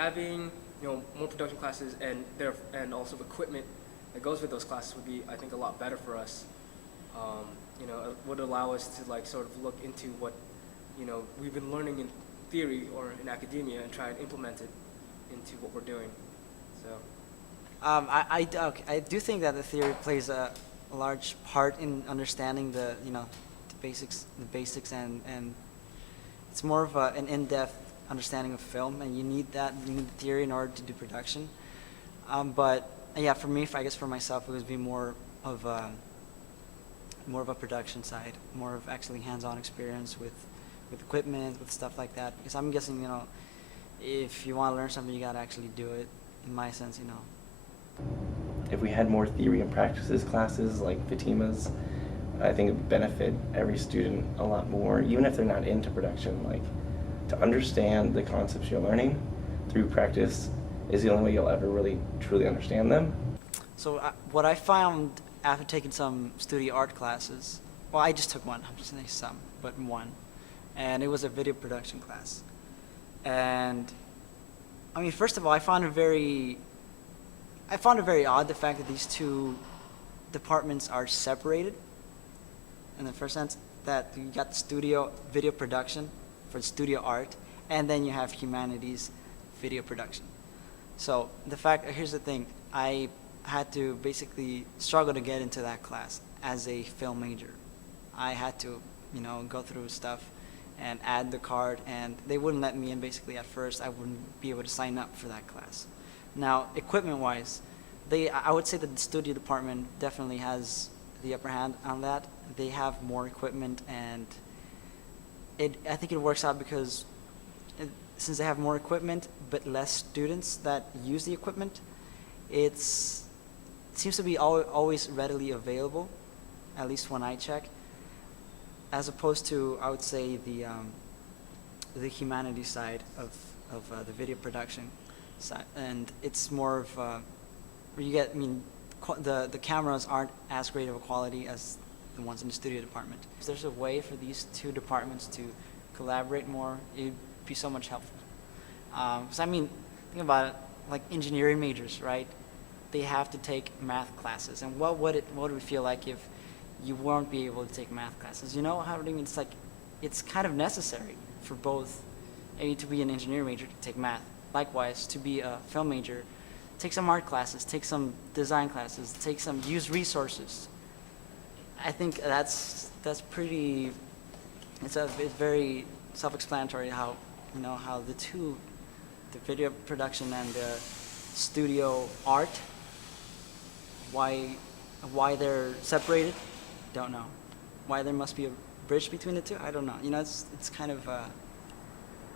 Having more production classes and also equipment that goes with those classes would be, I think, a lot better for us. It would allow us to like sort of look into what we've been learning in theory or in academia and try and implement it into what we're doing. So Okay, I do think that the theory plays a large part in understanding the basics, and it's more of an in-depth understanding of film, and you need the theory in order to do production. But yeah, for me, I guess for myself, it would be of a, more of a production side, more of actually hands-on experience with equipment, with stuff like that. Because I'm guessing, if you want to learn something, you got to actually do it. In my sense. If we had more theory and practices classes like Fatima's, I think it would benefit every student a lot more, even if they're not into production. Like, to understand the concepts you're learning through practice is the only way you'll ever really truly understand them. So what I found after taking some studio art classes, well, I just took one. I'm just saying some, but one, and it was a video production class. And I mean, first of all, I found it very odd the fact that these two departments are separated. In the first sense, that you got studio video production for studio art, and then you have humanities video production. So here's the thing, I had to basically struggle to get into that class as a film major. I had to, go through stuff and add the card, and they wouldn't let me in. Basically, at first, I wouldn't be able to sign up for that class. Now, equipment-wise, I would say that the studio department definitely has the upper hand on that. They have more equipment, and I think it works out because since they have more equipment but less students that use the equipment, it seems to be always readily available, at least when I check, as opposed to, I would say, the humanities side of the video production side. And it's more of where you get, the cameras aren't as great of a quality as the ones in the studio department. If there's a way for these two departments to collaborate more, it'd be so much helpful. Because think about it, like engineering majors, right? They have to take math classes, and what would it feel like if you won't be able to take math classes? You know how I mean? It's like, it's kind of necessary for both, to be an engineering major to take math. Likewise, to be a film major, take some art classes, take some design classes, use resources. I think that's pretty. It's very self-explanatory how the video production and the studio art, why they're separated, don't know. Why there must be a bridge between the two, I don't know. It's kind of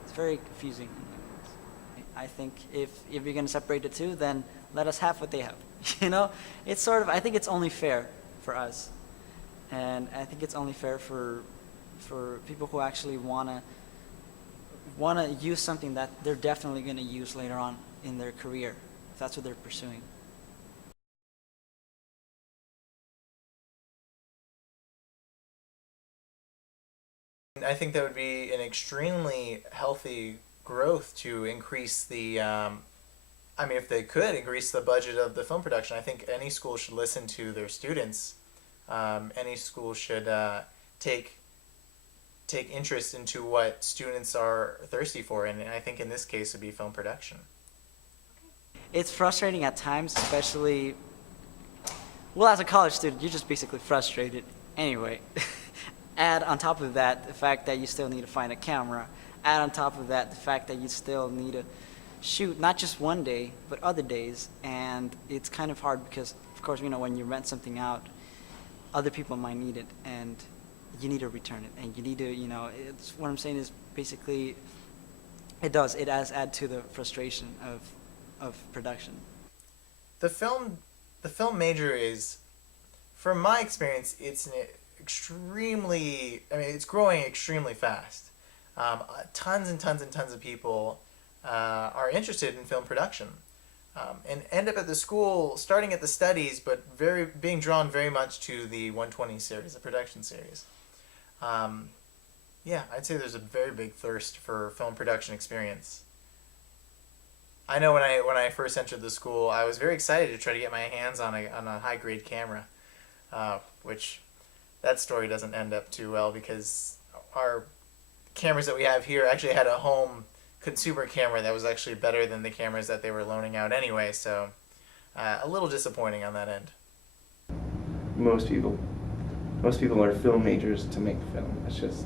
it's very confusing. I think if you're going to separate the two, then let us have what they have. It's sort of, I think it's only fair for us, and I think it's only fair for people who actually want to use something that they're definitely going to use later on in their career, if that's what they're pursuing. I think that would be an extremely healthy growth to increase if they could increase the budget of the film production. I think any school should listen to their students. Any school should take interest into what students are thirsty for, and I think in this case it would be film production. It's frustrating at times, especially, well, as a college student, you're just basically frustrated anyway. Add on top of that the fact that you still need to find a camera. Add on top of that the fact that you still need to shoot not just one day, but other days. And it's kind of hard because, of course, when you rent something out, other people might need it, and you need to return it. And you need to, what I'm saying is basically, it does add to the frustration of production. The film major is, from my experience, it's it's growing extremely fast. Tons and tons and tons of people are interested in film production, and end up at the school starting at the studies, but being drawn very much to the 120 series, the production series. Yeah, I'd say there's a very big thirst for film production experience. I know when I first entered the school, I was very excited to try to get my hands on a high grade camera, which that story doesn't end up too well because our cameras that we have here actually had a home consumer camera that was actually better than the cameras that they were loaning out anyway. So a little disappointing on that end. Most people are film majors to make film. It's just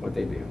what they do.